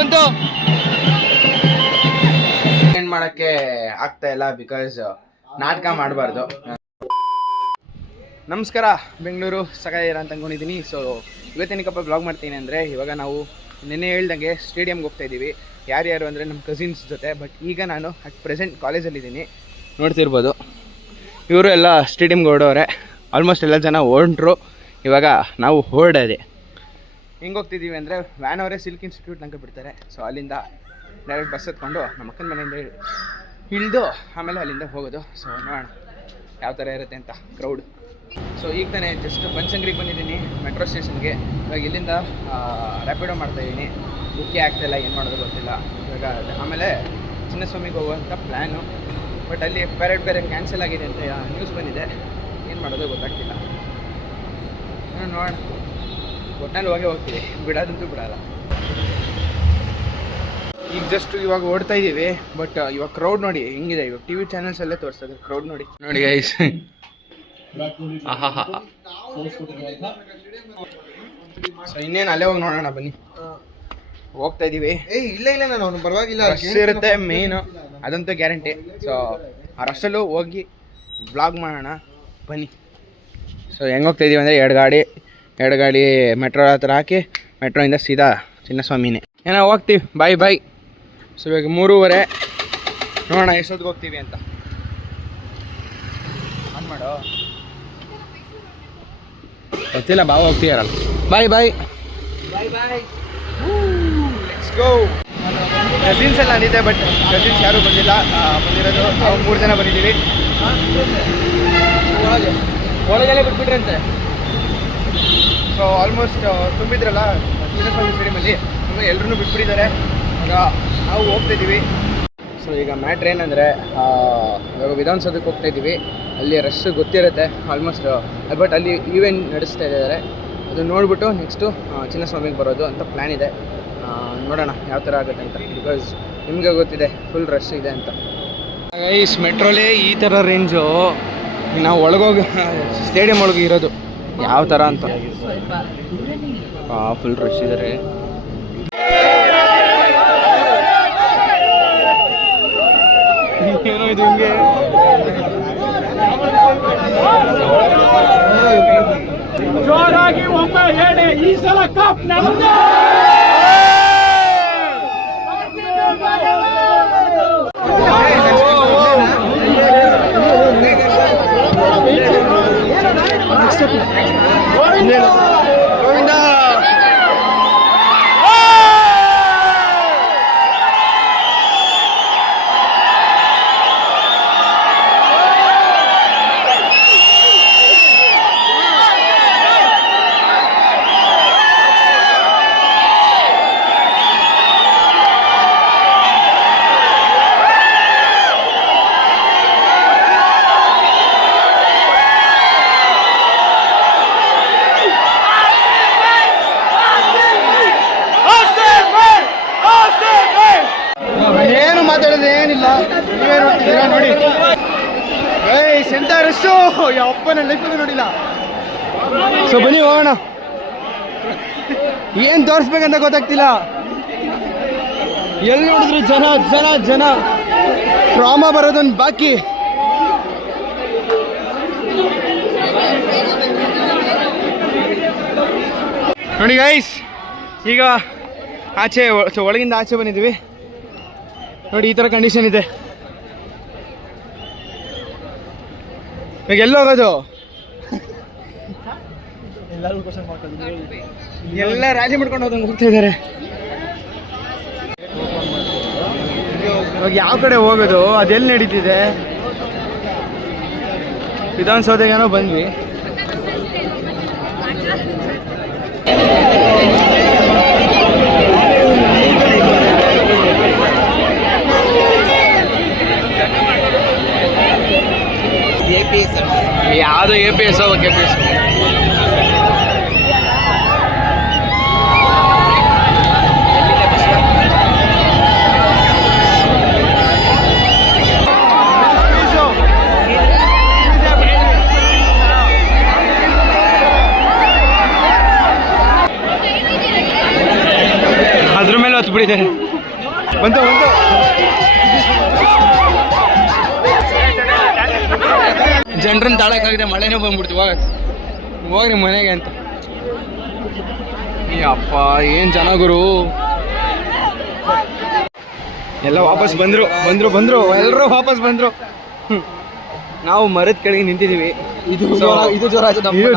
ಬಂತು ಏನ್ ಮಾಡಕ್ಕೆ ಆಗ್ತಾ ಇಲ್ಲ ಬಿಕಾಸ್ ನಾಟಕ ಮಾಡಬಾರ್ದು. ನಮಸ್ಕಾರ, ಬೆಂಗಳೂರು ಸಕಾಯಿರ ಅಂತ ಅಂದ್ಕೊಂಡಿದ್ದೀನಿ. ಸೊ ಇವತ್ತೇನಕ್ಕಪ್ಪ ಬ್ಲಾಗ್ ಮಾಡ್ತೀನಿ ಅಂದರೆ, ಇವಾಗ ನಾವು ನಿನ್ನೆ ಹೇಳ್ದಂಗೆ ಸ್ಟೇಡಿಯಮ್ಗೆ ಹೋಗ್ತಾ ಇದ್ದೀವಿ. ಯಾರ್ಯಾರು ಅಂದರೆ ನಮ್ಮ ಕಸಿನ್ಸ್ ಜೊತೆ. ಬಟ್ ಈಗ ನಾನು ಅಟ್ ಪ್ರೆಸೆಂಟ್ ಕಾಲೇಜಲ್ಲಿದ್ದೀನಿ, ನೋಡ್ತಿರ್ಬೋದು. ಇವರು ಎಲ್ಲ ಸ್ಟೇಡಿಯಮ್ಗೆ ಹೊರಡೋರೆ. ಆಲ್ಮೋಸ್ಟ್ ಎಲ್ಲ ಜನ ಹೊರಟ್ರು. ಇವಾಗ ನಾವು ಹೊರಡೋದೆ. ಹೆಂಗೆ ಹೋಗ್ತಿದ್ದೀವಿ ಅಂದರೆ, ವ್ಯಾನ್ ಅವರೇ ಸಿಲ್ಕ್ ಇನ್ಸ್ಟಿಟ್ಯೂಟ್ ತನಕ ಬಿಡ್ತಾರೆ. ಸೊ ಅಲ್ಲಿಂದ ಡೈರೆಕ್ಟ್ ಬಸ್ ಎತ್ಕೊಂಡು ನಮ್ಮ ಅಕ್ಕನ ಮನೆಯಿಂದ ಇಳಿದು ಆಮೇಲೆ ಅಲ್ಲಿಂದ ಹೋಗೋದು. ಸೊ ನೋಡೋಣ ಯಾವ ಥರ ಇರುತ್ತೆ ಅಂತ ಕ್ರೌಡ್. ಸೊ ಈಗ ತಾನೇ ಜಸ್ಟ್ ಬನಶಂಕರಿಗೆ ಬಂದಿದ್ದೀನಿ, ಮೆಟ್ರೋ ಸ್ಟೇಷನ್ಗೆ. ಇವಾಗ ಇಲ್ಲಿಂದ ರ್ಯಾಪಿಡೋ ಮಾಡ್ತಾಯಿದ್ದೀನಿ. ಬುಕ್ಕೇ ಆಗ್ತಾಯಿಲ್ಲ, ಏನು ಮಾಡೋದು ಗೊತ್ತಿಲ್ಲ. ಇವಾಗ ಆಮೇಲೆ ಚಿನ್ನಸ್ವಾಮಿಗೆ ಹೋಗುವಂಥ ಪ್ಲ್ಯಾನು. ಬಟ್ ಅಲ್ಲಿ ಬೇರೆ ಕ್ಯಾನ್ಸಲ್ ಆಗಿದೆ ಅಂತ ನ್ಯೂಸ್ ಬಂದಿದೆ. ಏನು ಮಾಡೋದು ಗೊತ್ತಾಗ್ತಿಲ್ಲ. ನೋಡೋಣ, ಒಟ್ಟಿನಲ್ಲಿ ಹೋಗ್ತೀವಿ, ಬಿಡೋದಂತೂ ಬಿಡೋಲ್ಲ. ಈಗ ಜಸ್ಟ್ ಇವಾಗ ಓಡ್ತಾ ಇದ್ದೀವಿ. ಬಟ್ ಇವಾಗ ಕ್ರೌಡ್ ನೋಡಿ ಹೆಂಗಿದೆ. ಇವಾಗ ಟಿ ವಿ ಚಾನಲ್ಸಲ್ಲೇ ತೋರಿಸ್ತದೆ ಕ್ರೌಡ್. ನೋಡಿ ಗೈಸ್, ಸೊ ಇನ್ನೇನು ಅಲ್ಲೇ ಹೋಗಿ ನೋಡೋಣ ಬನ್ನಿ. ಹೋಗ್ತಾ ಇದ್ದೀವಿ. ಇಲ್ಲ ನಾನು ಪರವಾಗಿಲ್ಲ, ರಶ್ ಇರುತ್ತೆ ಮೇನು, ಅದಂತೂ ಗ್ಯಾರಂಟಿ. ಸೊ ಆ ರಶಲ್ಲೂ ಹೋಗಿ ಬ್ಲಾಗ್ ಮಾಡೋಣ ಬನ್ನಿ. ಸೊ ಹೆಂಗೆ ಹೋಗ್ತಾ ಇದ್ದೀವಿ ಅಂದರೆ, ಎರಡು ಗಾಡಿ ಮೆಟ್ರೋ ಹತ್ರ ಹಾಕಿ ಮೆಟ್ರೋಯಿಂದ ಸೀದಾ ಚಿನ್ನಸ್ವಾಮಿನೇ ಏನೋ ಹೋಗ್ತೀವಿ. ಬಾಯ್. ಸೊ ಇವಾಗ 3:30. ನೋಡೋಣ ಎಷ್ಟೊತ್ತಿಗೆ ಹೋಗ್ತೀವಿ ಅಂತ. ಆನ್ ಮಾಡೋ ಗೊತ್ತಿಲ್ಲ, ಬಾವ ಹೋಗ್ತೀಯಾರಲ್ಲ. ಬಾಯ್ ಲೆಟ್ಸ್ ಗೋ. ಕಸಿನ್ಸ್ ಎಲ್ಲ ಅಂದಿದ್ದೆ, ಬಟ್ ಕಸಿನ್ಸ್ ಯಾರೂ ಬಂದಿರೋದು ನಾವು 3 ಜನ ಬಂದಿದ್ದೀವಿ. ಒಳಗೆಲ್ಲ ಬಿಟ್ಬಿಟ್ರಂತೆ. ಸೊ ಆಲ್ಮೋಸ್ಟ್ ತುಂಬಿದ್ರಲ್ಲ ಚಿನ್ನಸ್ವಾಮಿ ಸ್ಟೇಡಿಯಮಲ್ಲಿ, ಎಲ್ಲರೂ ಬಿಟ್ಬಿಟ್ಟಿದ್ದಾರೆ. ಈಗ ನಾವು ಹೋಗ್ತಾಯಿದ್ದೀವಿ. ಸೊ ಈಗ ಮ್ಯಾಟ್ರ್ ಏನಂದರೆ, ಇವಾಗ ವಿಧಾನಸೌಧಕ್ಕೆ ಹೋಗ್ತಾಯಿದ್ದೀವಿ. ಅಲ್ಲಿ ರಶ್ ಗೊತ್ತಿರುತ್ತೆ ಆಲ್ಮೋಸ್ಟ್. ಬಟ್ ಅಲ್ಲಿ ಈವೆಂಟ್ ನಡೆಸ್ತಾ ಇದ್ದಾರೆ. ಅದು ನೋಡಿಬಿಟ್ಟು ನೆಕ್ಸ್ಟು ಚಿನ್ನಸ್ವಾಮಿಗೆ ಬರೋದು ಅಂತ ಪ್ಲ್ಯಾನ್ ಇದೆ. ನೋಡೋಣ ಯಾವ ಥರ ಆಗುತ್ತೆ ಅಂತ. ಬಿಕಾಸ್ ನಿಮಗೆ ಗೊತ್ತಿದೆ ಫುಲ್ ರಶ್ ಇದೆ ಅಂತ. ಗೈಸ್, ಮೆಟ್ರೋಲೇ ಈ ಥರ ರೇಂಜು. ನಾವು ಒಳಗೋಗಿ ಸ್ಟೇಡಿಯಂ ಒಳಗೆ ಇರೋದು ಯಾವ ಥರ ಅಂತ. ಫುಲ್ ರಶ್ ಇದ್ದಾರೆ. ಏನೋ ಇದು ಹಿಂಗೆ ಜೋರಾಗಿ ಒಮ್ಮೆ ಹೇಳಿ, ಈ ಸಲ ಕಪ್ ನಮ್ದೇ. ಏನು ಮಾತಾಡೋದು ಏನಿಲ್ಲ, ನೀವೇ ನೋಡ್ತಿದ್ದೀರಾ ನೋಡಿ. ಎಂತ ರಶ್ಶು, ಯಪ್ಪ ನನ್ನ ಲೈಫಲ್ಲಿ ನೋಡಿಲ್ಲ. ಸೊ ಬನ್ನಿ ಹೋಗೋಣ. ಏನು ತೋರಿಸ್ಬೇಕಂತ ಗೊತ್ತಾಗ್ತಿಲ್ಲ. ಎಲ್ಲಿ ನೋಡಿದ್ರು ಜನ ಟ್ರಾಮಾ ಬರೋದೊಂದು ಬಾಕಿ. ನೋಡಿ ಗೈಸ್, ಈಗ ಆಚೆ ಒಳಗಿಂದ ಆಚೆ ಬಂದಿದ್ದೀವಿ. ನೋಡಿ ಈ ಥರ ಕಂಡೀಷನ್ ಇದೆ. ಈಗ ಎಲ್ಲಿ ಹೋಗೋದು? ಎಲ್ಲ ರಾಜಿ ಮಾಡ್ಕೊಂಡು ಹೋದಂಗೆ ಹೋಗ್ತಾ ಇದ್ದಾರೆ. ಇವಾಗ ಯಾವ ಕಡೆ ಹೋಗೋದು, ಅದೆಲ್ಲಿ ನಡೀತಿದೆ? ವಿಧಾನಸೌಧಗೇನೋ ಬಂದ್ವಿ. ಯಾವುದೋ APS KPS. ಅದ್ರ ಮೇಲೆ ಹೊತ್ತು ಬಿಟ್ಟಿದ್ದಾರೆ. ಜನರನ್ನ ತಾಳಕ್ಕಾಗಿದೆ, ಮಳೆನೂ ಬಂದ್ಬಿಡ್ತು. ಹೋಗ್ರಿ ಮನೆಗೆ ಅಂತ. ಈ ಅಪ್ಪ ಏನು ಜನ ಗುರು. ಎಲ್ಲ ವಾಪಸ್ ಬಂದರು ಎಲ್ಲರೂ ವಾಪಸ್ ಬಂದರು. ನಾವು ಮರದ ಕೆಳಗೆ ನಿಂತಿದ್ದೀವಿ. ಇದು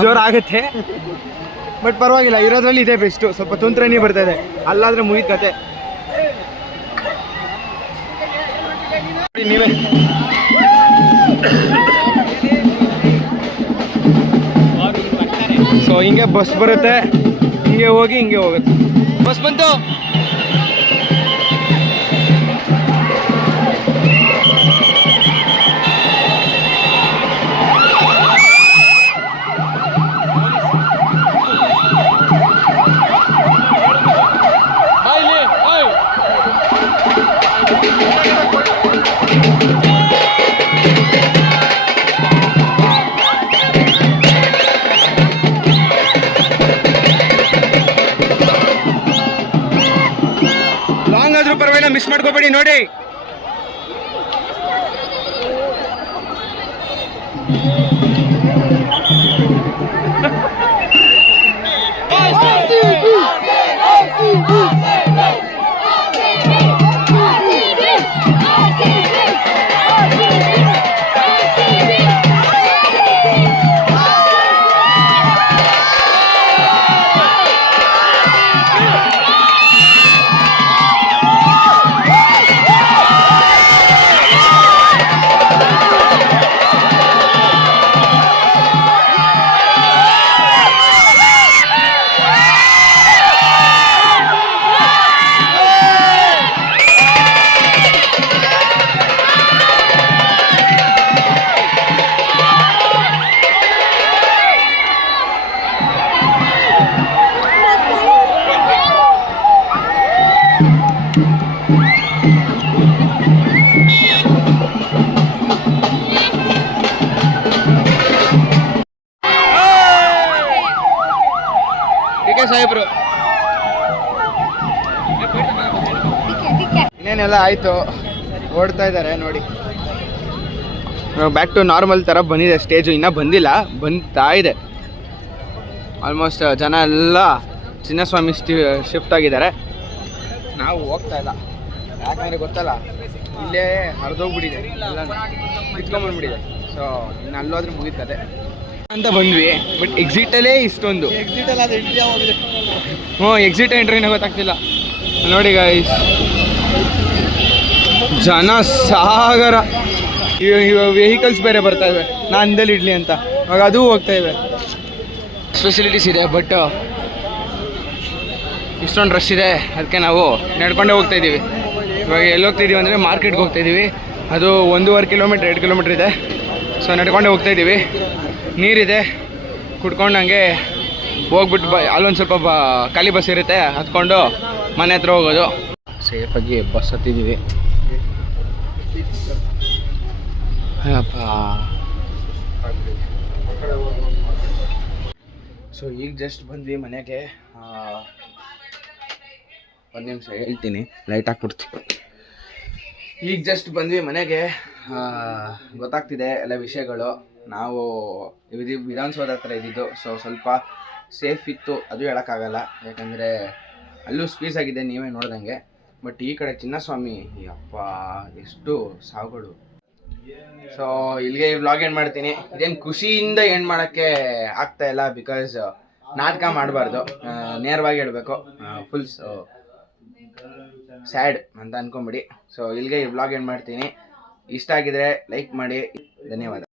ಜೋರ ಆಗುತ್ತೆ, ಬಟ್ ಪರವಾಗಿಲ್ಲ, ಇರೋದ್ರಲ್ಲಿ ಇದೆ ಬೆಸ್ಟು. ಸ್ವಲ್ಪ ತುಂತ್ರನೇ ಬರ್ತಾ ಇದೆ, ಅಲ್ಲಾದ್ರೆ ಮುಗಿದ ಕತೆ. ನೀವೇ ಸೊ ಹಿಂಗೆ ಬಸ್ ಬರುತ್ತೆ, ಹಿಂಗೆ ಹೋಗಿ ಹಿಂಗೆ ಹೋಗುತ್ತೆ. ಬಸ್ ಬಂತು. ಲಾಂಗ್ ಆದ್ರೂ ಪರವಾಗಿಲ್ಲ, ಮಿಸ್ ಮಾಡ್ಕೋಬೇಡಿ ನೋಡಿ. ಸಾಹೇಬ್ರು ಇನ್ನೇನೆಲ್ಲ ಆಯ್ತು, ಓಡ್ತಾ ಇದ್ದಾರೆ ನೋಡಿ. ಬ್ಯಾಕ್ ಟು ನಾರ್ಮಲ್ ಥರ ಬಂದಿದೆ ಸ್ಟೇಜು. ಇನ್ನೂ ಬಂದಿಲ್ಲ, ಬಂತಾ ಇದೆ. ಆಲ್ಮೋಸ್ಟ್ ಜನ ಎಲ್ಲ ಚಿನ್ನಸ್ವಾಮಿ ಶಿಫ್ಟ್ ಆಗಿದ್ದಾರೆ. ನಾವು ಹೋಗ್ತಾ ಇಲ್ಲ, ಯಾಕಂದರೆ ಗೊತ್ತಲ್ಲ, ಇಲ್ಲೇ ಹರಿದೋಗ್ಬಿಟ್ಟಿದೆ, ಎಲ್ಲ ಕಿತ್ಕೊಂಡ್ಬಂದ್ಬಿಟ್ಟಿದೆ. ಸೊ ಇನ್ನು ಅಲ್ಲೋದ್ರೆ ಮುಗಿತದೆ ಅಂತ ಬಂದ್ವಿ. ಬಟ್ ಎಕ್ಸಿಟಲ್ಲೇ ಇಷ್ಟೊಂದು ಎಕ್ಸಿಟ್ ಎಂಟ್ರಿನ ಗೊತ್ತಾಗ್ತಿಲ್ಲ ನೋಡಿ ಗೈಸ್. ಜನ ಸಾಗರ. ವೆಹಿಕಲ್ಸ್ ಬೇರೆ ಬರ್ತಾ ಇವೆ, ನಾನ್ದಲ್ಲಿ ಇಡ್ಲಿ ಅಂತ, ಇವಾಗ ಅದು ಹೋಗ್ತಾ ಇವೆ. ಫೆಸಿಲಿಟೀಸ್ ಇದೆ, ಬಟ್ ಇಷ್ಟೊಂದು ರಶ್ ಇದೆ. ಅದಕ್ಕೆ ನಾವು ನಡ್ಕೊಂಡೇ ಹೋಗ್ತಾ ಇದ್ದೀವಿ. ಇವಾಗ ಎಲ್ಲಿ ಹೋಗ್ತಾಯಿದ್ದೀವಿ ಅಂದರೆ ಮಾರ್ಕೆಟ್ಗೆ ಹೋಗ್ತಾಯಿದ್ದೀವಿ. ಅದು 1.5 ಕಿಲೋಮೀಟ್ರ್ 2 ಕಿಲೋಮೀಟ್ರ್ ಇದೆ. ಸೊ ನಡ್ಕೊಂಡೇ ಹೋಗ್ತಾಯಿದ್ದೀವಿ. ನೀರಿದೆ, ಕುಡ್ಕೊಂಡು ಹಂಗೆ ಹೋಗ್ಬಿಟ್ಟು ಅಲ್ಲೊಂದು ಸ್ವಲ್ಪ ಖಾಲಿ ಬಸ್ ಇರುತ್ತೆ, ಹತ್ಕೊಂಡು ಮನೆ ಹತ್ರ ಹೋಗೋದು. ಸೇಫಾಗಿ ಬಸ್ ಹತ್ತಿದ್ದೀವಿ. ಅಪ್ಪ. ಸೊ ಈಗ ಜಸ್ಟ್ ಬಂದ್ವಿ ಮನೆಗೆ. ಒಂದು ನಿಮಿಷ ಹೇಳ್ತೀನಿ, ಲೈಟ್ ಹಾಕ್ಬಿಡ್ತೀನಿ. ಈಗ ಜಸ್ಟ್ ಬಂದ್ವಿ ಮನೆಗೆ. ಗೊತ್ತಾಗ್ತಿದೆ ಎಲ್ಲ ವಿಷಯಗಳು. ನಾವು ವಿಧಾನಸೌಧ ಹತ್ರ ಇದ್ದಿದ್ದು, ಸೊ ಸ್ವಲ್ಪ ಸೇಫ್ ಇತ್ತು, ಅದು ಹೇಳೋಕ್ಕಾಗಲ್ಲ. ಯಾಕಂದರೆ ಅಲ್ಲೂ ಸ್ಕ್ವೀಸ್ ಆಗಿದೆ, ನೀವೇ ನೋಡ್ದಂಗೆ. ಬಟ್ ಈ ಕಡೆ ಚಿನ್ನಸ್ವಾಮಿ, ಅಪ್ಪ ಎಷ್ಟು ಸಾವುಗಳು. ಸೊ ಇಲ್ಲಿಗೆ ವ್ಲಾಗ್ ಎಂಡ್ ಮಾಡ್ತೀನಿ. ಇದೇನು ಖುಷಿಯಿಂದ ಎಂಡ್ ಮಾಡೋಕ್ಕೆ ಆಗ್ತಾ ಇಲ್ಲ, ಬಿಕಾಸ್ ನಾಟಕ ಮಾಡಬಾರ್ದು, ನೇರವಾಗಿ ಹೇಳಬೇಕು. ಫುಲ್ ಸ್ಯಾಡ್ ಅಂತ ಅಂದ್ಕೊಂಬಿಡಿ. ಸೊ ಇಲ್ಲಿಗೆ ವ್ಲಾಗ್ ಎಂಡ್ ಮಾಡ್ತೀನಿ. ಇಷ್ಟ ಆಗಿದ್ರೆ ಲೈಕ್ ಮಾಡಿ. ಧನ್ಯವಾದ.